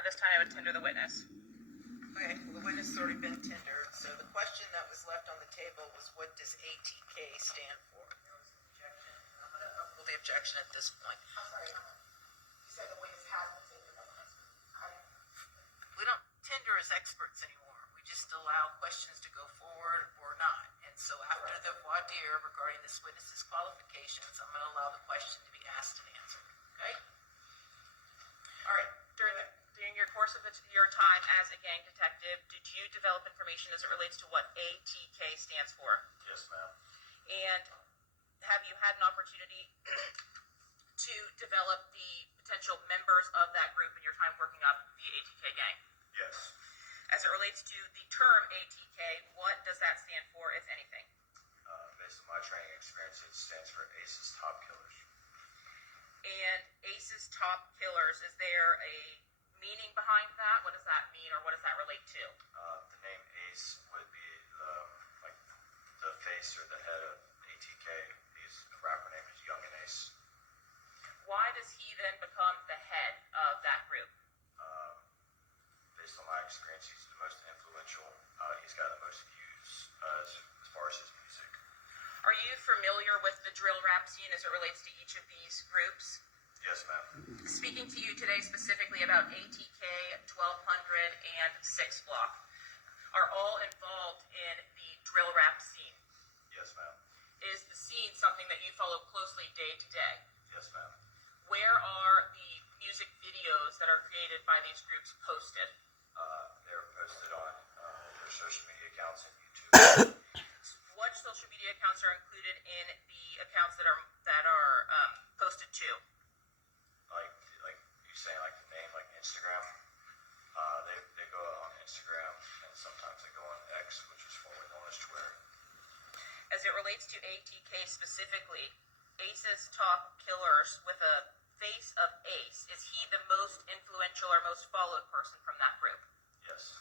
At this time, I would tender the witness. Okay, well, the witness has already been tendered, so the question that was left on the table was, what does ATK stand for? There was an objection. I'm going to uphold the objection at this point. I'm sorry. You said the witness has been taken as an expert. We don't tender as experts anymore. We just allow questions to go forward or not. And so after the voir dire regarding this witness's qualifications, I'm going to allow the question to be asked and answered. Okay? All right. During your course of your time as a gang detective, did you develop information as it relates to what ATK stands for? Yes, ma'am. And have you had an opportunity to develop the potential members of that group in your time working up the ATK gang? Yes. As it relates to the term ATK, what does that stand for, if anything? Based on my training experience, it stands for ACE's Top Killers. And ACE's Top Killers, is there a meaning behind that? What does that mean, or what does that relate to? The name ACE would be the face or the head of ATK. His rapper name is Young and Ace. Why does he then become the head of that group? Based on my experience, he's the most influential. He's got the most views as far as his music. Are you familiar with the drill rap scene as it relates to each of these groups? Yes, ma'am. Speaking to you today specifically about ATK, 1200, and 6 Block, are all involved in the drill rap scene. Yes, ma'am. Is the scene something that you follow closely day to day? Yes, ma'am. Where are the music videos that are created by these groups posted? They're posted on their social media accounts and YouTube. What social media accounts are included in the accounts that are posted to? Like you saying, like the name, like Instagram. They go on Instagram, and sometimes they go on X, which is formerly known as Twitter. As it relates to ATK specifically, Ace's Top Killers with a face of Ace, is he the most influential or most followed person from that group? Yes.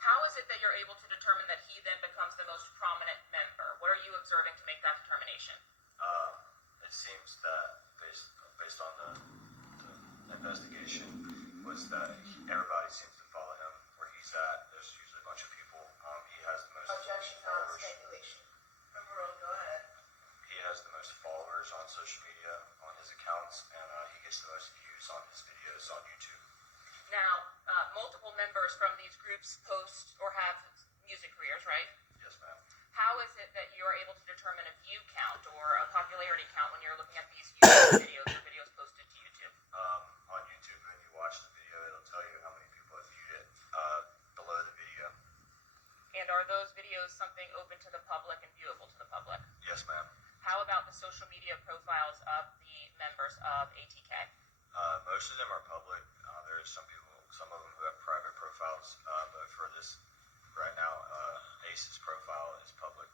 How is it that you're able to determine that he then becomes the most prominent member? What are you observing to make that determination? It seems that based on the investigation was that everybody seems to follow him where he's at. There's usually a bunch of people. He has the most Objection, not followers. speculation. Go ahead. He has the most followers on social media on his accounts, and he gets the most views on his videos on YouTube. Now, multiple members from these groups post or have music careers, right? Yes, ma'am. How is it that you are able to determine a view count or a popularity count when you're looking at these YouTube videos or videos posted to YouTube? On YouTube, when you watch the video, it'll tell you how many people have viewed it below the video. And are those videos something open to the public and viewable to the public? Yes, ma'am. How about the social media profiles of the members of ATK? Most of them are public. There's some of them who have private profiles, but for this right now, Ace's profile is public.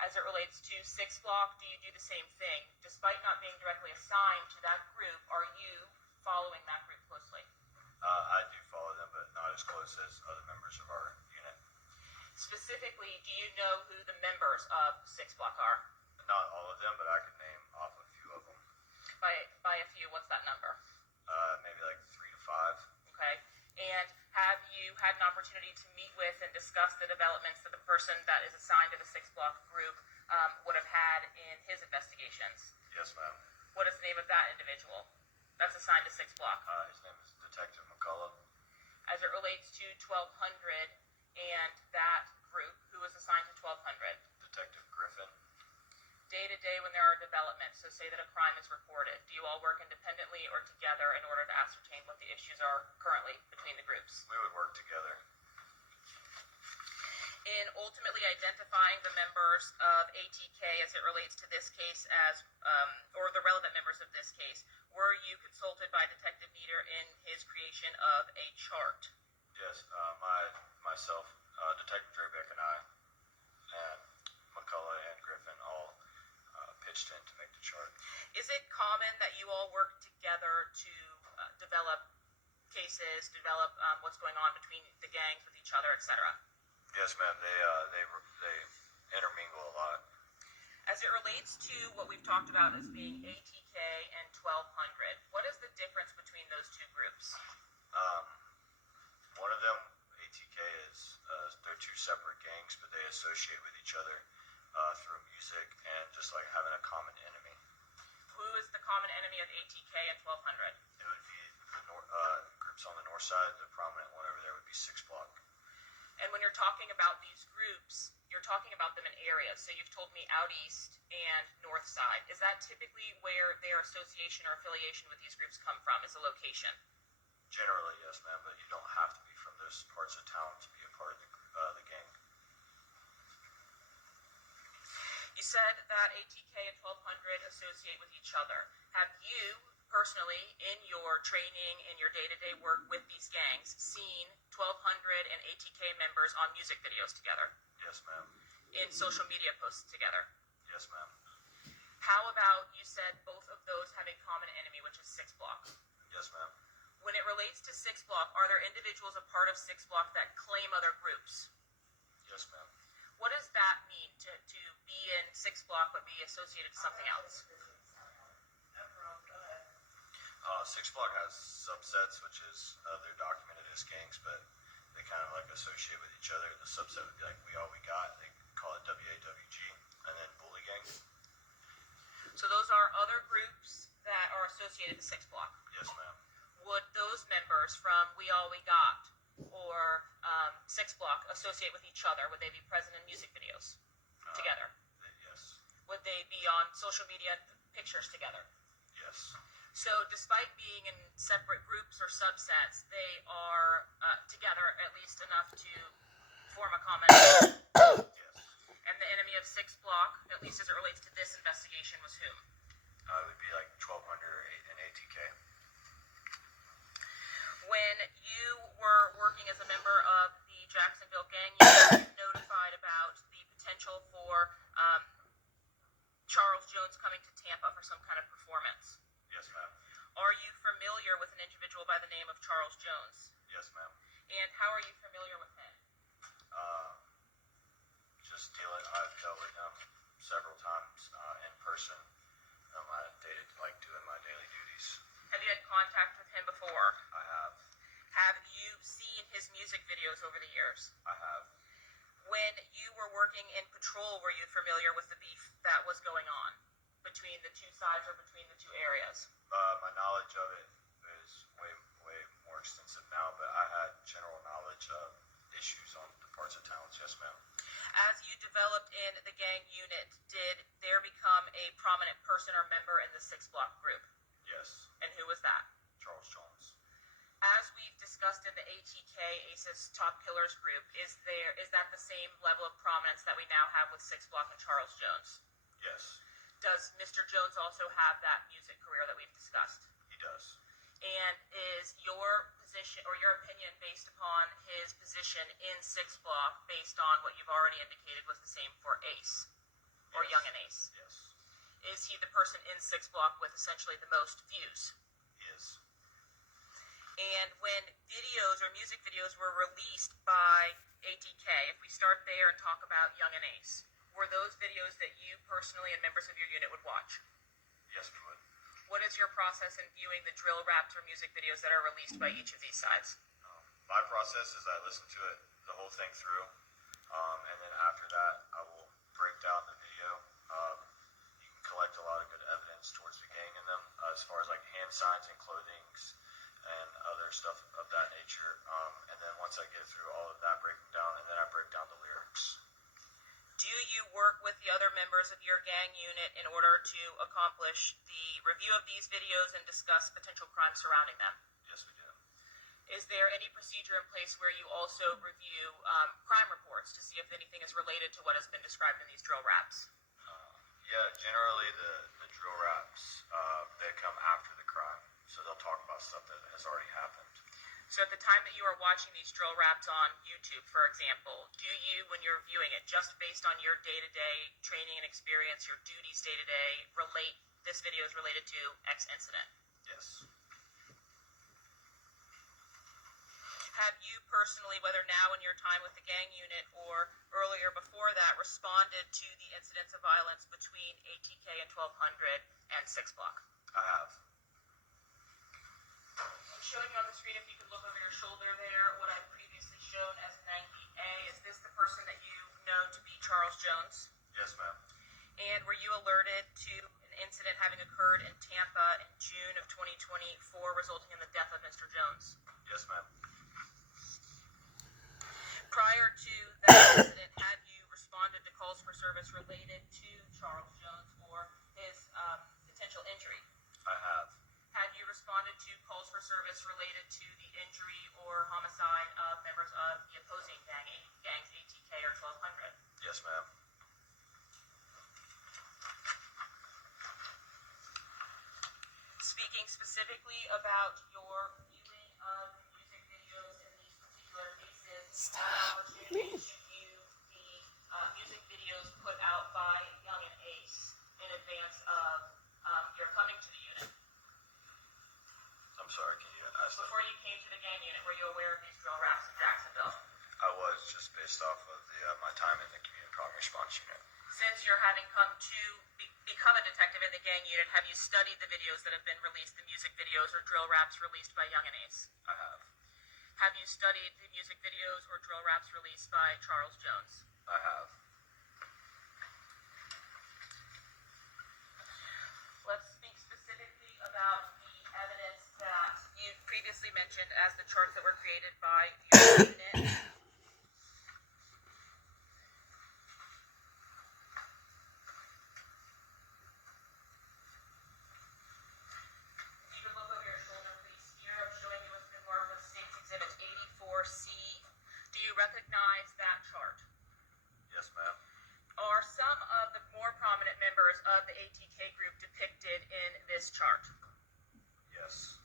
As it relates to 6 Block, do you do the same thing? Despite not being directly assigned to that group, are you following that group closely? I do follow them, but not as close as other members of our unit. Specifically, do you know who the members of 6 Block are? Not all of them, but I could name off a few of them. By a few, what's that number? Maybe like 3 to 5. Okay. And have you had an opportunity to meet with and discuss the developments that the person that is assigned to the 6 Block group would have had in his investigations? Yes, ma'am. What is the name of that individual that's assigned to 6 Block? His name is Detective McCullough. As it relates to 1200 and that group, who is assigned to 1200? Detective Griffin. Day to day when there are developments, so say that a crime is reported, do you all work independently or together in order to ascertain what the issues are currently between the groups? We would work together. In ultimately identifying the members of ATK as it relates to this case or the relevant members of this case, were you consulted by Detective Nieder in his creation of a chart? Yes, myself, Detective Drabeck, and I, and McCullough and Griffin all pitched in to make the chart. Is it common that you all work together to develop cases, develop what's going on between the gangs with each other, etc.? Yes, ma'am. They intermingle a lot. As it relates to what we've talked about as being ATK and 1200, what is the difference between those two groups? ATK and 1200? It would be the groups on the north side. The prominent one over there would be 6 block. And when you're talking about these groups, you're talking about them in areas. So you've told me out east and north side. Is that typically where their association or affiliation with these groups come from, is a location? Generally, yes, ma'am, but you don't have to be from those parts of town to be a part of the gang. You said that ATK and 1200 associate with each other. Have you personally, in your training, in your day-to-day work with these gangs, seen 1200 and ATK members on music videos together? Yes, ma'am. In social media posts together? Yes, ma'am. How about, you said both of those have a common enemy, which is 6 block. Yes, ma'am. When it relates to 6 block, are there individuals a part of 6 block that claim other groups? Yes, ma'am. What does that mean, to be in 6 block but be associated to something else? 6 block has subsets, which is they're documented as gangs, but they kind of like associate with each other. The subset would be like We All We Got. They call it WAWG, and then Bully Gang. So those are other groups that are associated to 6 block. Yes, ma'am. Would those members from We All We Got or 6 block associate with each other? Would they be present in music videos together? Yes. Would they be on social media pictures together? Yes. So despite being in separate groups or subsets, they are together at least enough to form a common enemy. Yes. And the enemy of 6 block, at least as it relates to this investigation, was whom? It would be like 1200 and ATK. When you were working as a member of the Jacksonville gang, you were notified about the potential for Charles Jones coming to Tampa for some kind of performance. Yes, ma'am. Are you familiar with an individual by the name of Charles Jones? Yes, ma'am. And how are you familiar with him? Just dealing. I've dealt with him several times in person. I dated, like doing my daily duties. Have you had contact with him before? I have. Have you seen his music videos over the years? I have. When you were working in patrol, were you familiar with the beef that was going on between the two sides or between the two areas? My knowledge of it is way more extensive now, but I had general knowledge of issues on the parts of towns. Yes, ma'am. As you developed in the gang unit, did there become a prominent person or member in the 6 block group? Yes. And who was that? Charles Jones. As we've discussed in the ATK ACES Top Killers group, is that the same level of prominence that we now have with 6 block and Charles Jones? Yes, Does Mr. Jones also have that music career that we've discussed? he does. And is your position or your opinion based upon his position in 6 block based on what you've already indicated was the same for Ace or Yes. Young and Ace? Yes, Is he the person in 6 block with essentially the most views? he is. And when videos or music videos were released by ATK, if we start there and talk about Young and Ace, were those videos that you personally and members of your unit would watch? Yes, we would. What is your process in viewing the drill raps or music videos that are released by each of these sides? My process is I listen to it the whole thing through, and then after that I will break down the video. You can collect a lot of good evidence towards the gang in them, as far as like hand signs and clothings and other stuff of that nature. And then once I get through all of that breaking down, and then I break down the lyrics. Do you work with the other members of your gang unit in order to accomplish the review of these videos and discuss potential crimes surrounding them? Yes, we do. Is there any procedure in place where you also review crime reports to see if anything is related to what has been described in these drill raps? Yeah, generally the drill raps, they come after the crime, so they'll talk about stuff that has already happened. So at the time that you are watching these drill raps on YouTube, for example, do you, when you're viewing it, just based on your day-to-day training and experience, your duties day-to-day, relate this video is related to X incident? Yes. Have you personally, whether now in your time with the gang unit or earlier before that, responded to the incidents of violence between ATK and 1200 and 6 block? I have. I'm showing you on the screen, if you could look over your shoulder there, what I've previously shown as 90A. Is this the person that you know to be Charles Jones? Yes, ma'am. And were you alerted to an incident having occurred in Tampa in June of 2024 resulting in the death of Mr. Jones. Yes, ma'am. Prior to that incident, have you responded to calls for service related to Charles Jones or his potential injury? I have. Have you responded to calls for service related to the injury or homicide of members of the opposing gangs, ATK or 1200? Yes, ma'am. Speaking specifically about your viewing of music videos in these particular cases, you had an opportunity to view the music videos put out by Young and Ace in advance of your coming to the unit. I'm sorry, can you ask that? Before you came to the gang unit, were you aware of these drill raps in Jacksonville? I was, just based off of my time in the community crime response unit. Since you're having come to become a detective in the gang unit, have you studied the videos that have been released, the music videos or drill raps released by Young and Ace? I have. Have you studied the music videos or drill raps released by Charles Jones? I have. Let's speak specifically about the evidence that you previously mentioned as the charts that were created by your unit. You can look over your shoulder, please. Here I'm showing you what's been marked with State's Exhibit 84C. Do you recognize that chart? Yes, ma'am. Are some of the more prominent members of the ATK group depicted in this chart? Yes.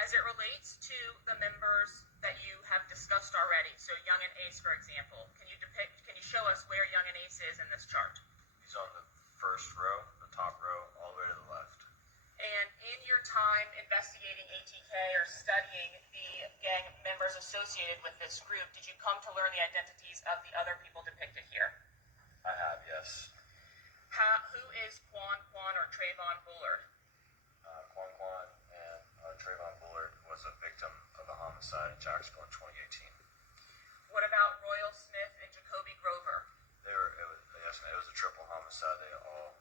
As it relates to the members that you have discussed already, so Young and Ace, for example, can you show us where Young and Ace is in this chart? He's on the first row, the top row, all the way to the left. And in your time investigating ATK or studying the gang members associated with this group, did you come to learn the identities of the other people depicted here? I have, yes. Who is Quan or Trayvon Bullard? Quan Quan and Trayvon Bullard was a victim of a homicide in Jacksonville in 2018. What about Royal Smith and Jacoby Grover? Yes, ma'am, it was a triple homicide. They all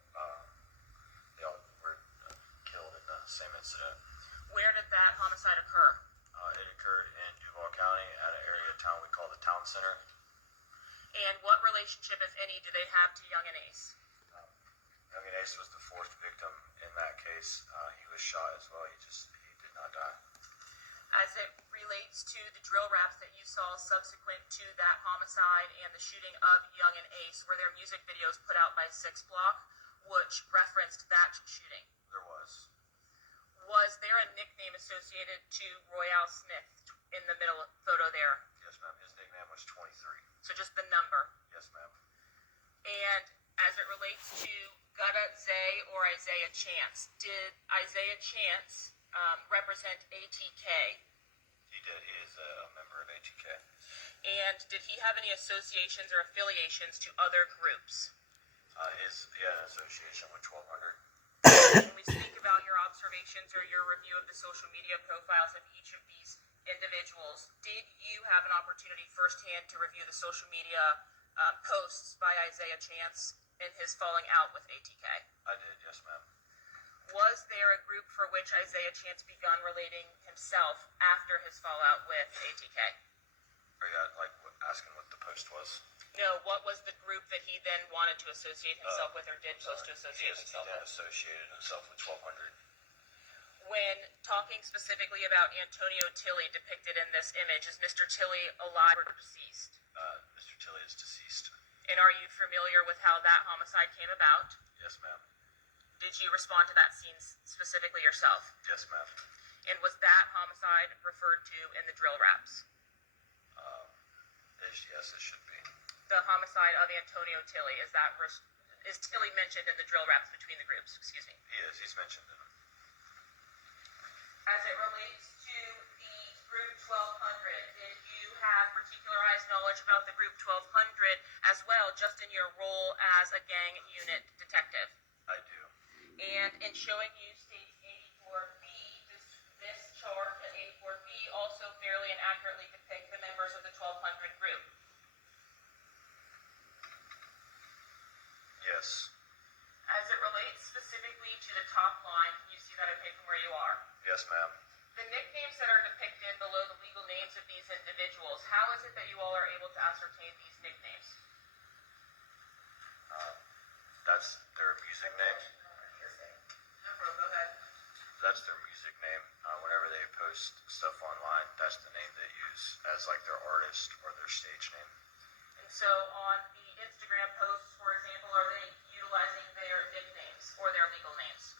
were killed in the same incident. Where did that homicide occur? It occurred in Duval County at an area of town we call the Town Center. And what relationship, if any, do they have to Young and Ace? Young and Ace was the fourth victim in that case. He was shot as well. He did not die. As it relates to the drill raps that you saw subsequent to that homicide and the shooting of Young and Ace, were there music videos put out by 6 Block which referenced that shooting? There was. Was there a nickname associated to Royale Smith in the middle photo there? Yes, ma'am. His nickname was 23. So just the number. Yes, ma'am. And as it relates to Gutta Zay or Isaiah Chance, did Isaiah Chance represent ATK? He did. He is a member of ATK. And did he have any associations or affiliations to other groups? He had an association with 1200. When we speak about your observations or your review of the social media profiles of each of these individuals, did you have an opportunity firsthand to review the social media posts by Isaiah Chance in his falling out with ATK? I did, yes, ma'am. Was there a group for which Isaiah Chance begun relating himself after his fallout with ATK? Are you asking what the post was? No, what was the group that he then wanted to associate himself with or did post to associate himself He then with? associated himself with 1200. When talking specifically about Antonio Tilley depicted in this image, is Mr. Tilley alive or deceased? Mr. Tilley is deceased. And are you familiar with how that homicide came about? Yes, ma'am. Did you respond to that scene specifically yourself? Yes, ma'am. And was that homicide referred to in the drill raps? Yes, it should be. The homicide of Antonio Tilley, is Tilley mentioned in the drill raps between the groups? Excuse me. He is. He's mentioned in it. As it relates to the group 1200, did you have particularized knowledge about the group 1200 as well, just in your role as a gang unit detective? I do. And in showing you stage 84B, does this chart at 84B also fairly and accurately depict the members of the 1200 group? Yes. As it relates specifically to the top line, can you see that okay from where you are? Yes, nicknames that are depicted below the legal names of these individuals, how is it that you all are able to ascertain these nicknames? That's their music name. No, bro, go ahead. That's their music name. Whenever they post stuff online, that's the name they use as like their artist or their stage name. And so on the Instagram posts, for example, are they utilizing their nicknames or their legal names?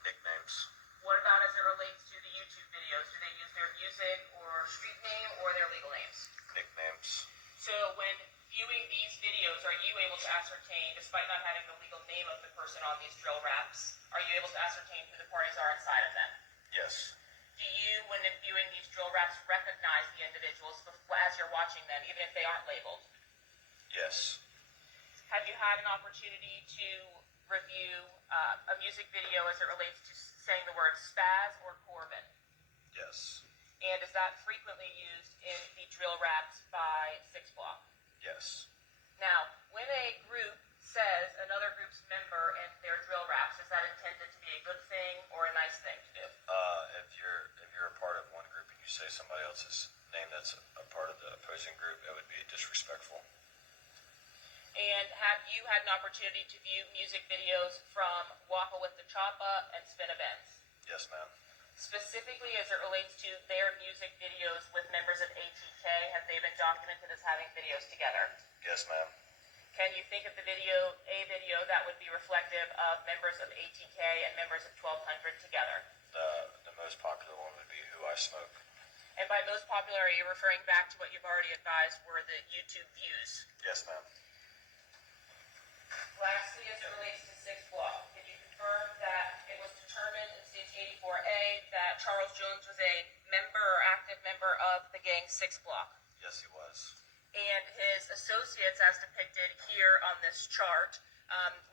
Nicknames. What about as it relates to the YouTube videos? Do they use their music or street name or their legal names? Nicknames. So when viewing these videos, are you able to ascertain, despite not having the legal name of the person on these drill raps, are you able to ascertain who the parties are inside of them? Yes. Do you, when viewing these drill raps, recognize the individuals as you're watching them, even if they aren't labeled? Yes. Have you had an opportunity to review a music video as it relates to saying the words Spaz or Corbin? Yes. And is that frequently used in the drill raps by Six Block? Yes. Now, when a group says another group's member in their drill raps, is that intended to be a good thing or a nice thing to do? If you're a part of one group and you say somebody else's name that's a part of the opposing group, it would be disrespectful. And have you had an opportunity to view music videos from Waka with the Choppa and Spin a Benz? Yes, ma'am. Specifically as it relates to their music videos with members of ATK, have they been documented as having videos together? Yes, ma'am. Can you think of a video that would be reflective of members of ATK and members of 1200 together? The most popular one would be Who I Smoke. And by most popular, are you referring back to what you've already advised were the YouTube views? Yes, ma'am. Lastly, as it relates to Six Block, can you confirm that it was determined in stage 84A that Charles Jones was a member or active member of the gang Six Block? Yes, he was. And his associates, as depicted here on this chart,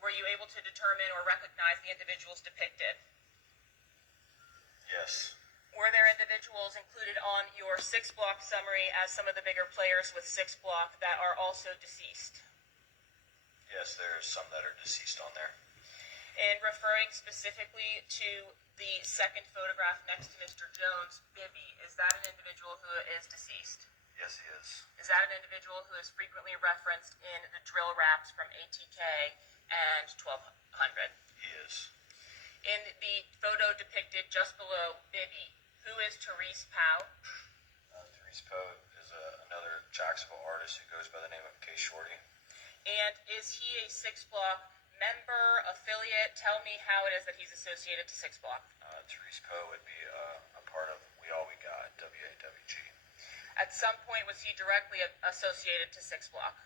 were you able to determine or recognize the individuals depicted? Yes. Were there individuals included on your Six Block summary as some of the bigger players with Six Block that are also deceased? Yes, there's some that are deceased on there. And referring specifically to the second photograph next to Mr. Jones, Bibby, is that an individual who is deceased? Yes, he is. Is that an individual who is frequently referenced in the drill raps from ATK and 1200? He is. In the photo depicted just below Bibby, who is Therese Powell? Therese Poe is another Jacksonville artist who goes by the name of K Shorty. And is he a Six Block member, affiliate? Tell me how it is that he's associated to Six Block. Therese Poe would be a part of We All We Got, WAWG. At some point, was he directly associated to Six Block?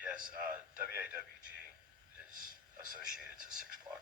Yes, WAWG is associated to Six Block.